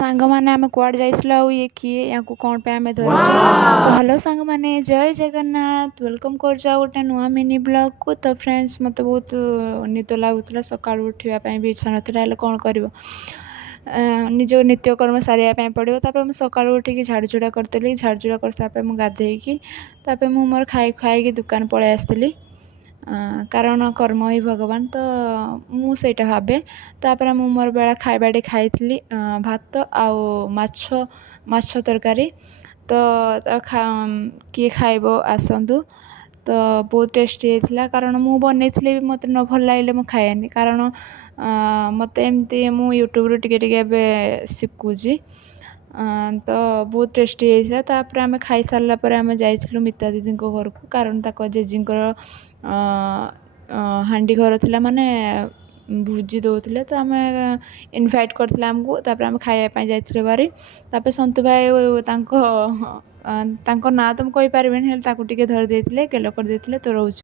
ସାଙ୍ଗମାନେ ଆମେ କୁଆଡ଼େ ଯାଇଥିଲୁ ଆଉ ଇଏ କିଏ ୟାଙ୍କୁ କ'ଣ ପାଇଁ ଆମେ ଧରିଛୁ। ତ ହ୍ୟାଲୋ ସାଙ୍ଗମାନେ, ଜୟ ଜଗନ୍ନାଥ, ୱେଲକମ୍ କରୁଛୁ ଆଉ ଗୋଟେ ନୂଆ ମିନି ବ୍ଲଗ୍କୁ। ତ ଫ୍ରେଣ୍ଡସ୍, ମୋତେ ବହୁତ ନିଦ ଲାଗୁଥିଲା, ସକାଳୁ ଉଠିବା ପାଇଁ ବି ଇଚ୍ଛା ନଥିଲା, ହେଲେ କ'ଣ କରିବ, ନିଜ ନିତ୍ୟକର୍ମ ସାରିବା ପାଇଁ ପଡ଼ିବ। ତାପରେ ମୁଁ ସକାଳୁ ଉଠିକି ଝାଡ଼ୁଝୁଡ଼ା କରିଦେଲି। ଝାଡ଼ୁଝୁଡ଼ା କରିସାରିବା ପରେ ମୁଁ ଗାଧେଇକି ତାପରେ ମୁଁ ମୋର ଖାଇକି ଦୋକାନ ପଳେଇ ଆସିଥିଲି। କାରଣ କର୍ମ ହିଁ ଭଗବାନ, ତ ମୁଁ ସେଇଟା ଭାବେ। ତାପରେ ମୁଁ ମୋର ଖାଇବାଟି ଖାଇଥିଲି, ଭାତ ଆଉ ମାଛ ତରକାରୀ। ତ କିଏ ଖାଇବ ଆସନ୍ତୁ। ତ ବହୁତ ଟେଷ୍ଟି ହେଇଥିଲା, କାରଣ ମୁଁ ବନେଇଥିଲି ବି ମୋତେ ନ ଭଲ ଲାଗିଲେ ମୁଁ ଖାଏନି, କାରଣ ମୋତେ ଏମିତି ମୁଁ ୟୁଟ୍ୟୁବରୁ ଟିକେ ଏବେ ଶିଖୁଛି। ତ ବହୁତ ଟେଷ୍ଟି ହେଇଥିଲା। ତାପରେ ଆମେ ଖାଇସାରିଲା ପରେ ଆମେ ଯାଇଥିଲୁ ମିତା ଦିଦିଙ୍କ ଘରକୁ, କାରଣ ତାଙ୍କ ଜେଜିଙ୍କର ହାଣ୍ଡି ଘର ଥିଲା, ମାନେ ଭୋଜି ଦେଉଥିଲେ, ତ ଆମେ ଇନଭାଇଟ୍ କରିଥିଲେ ଆମକୁ। ତାପରେ ଆମେ ଖାଇବା ପାଇଁ ଯାଇଥିଲୁ ଭାରି। ତାପରେ ସନ୍ତୁ ଭାଇ ତାଙ୍କ ନାଁ ତ ମୁଁ କହିପାରିବିନି, ହେଲେ ତାକୁ ଟିକେ ଧରି ଦେଇଥିଲେ, ଗେଲ କରିଦେଇଥିଲେ। ତ ରହୁଛି।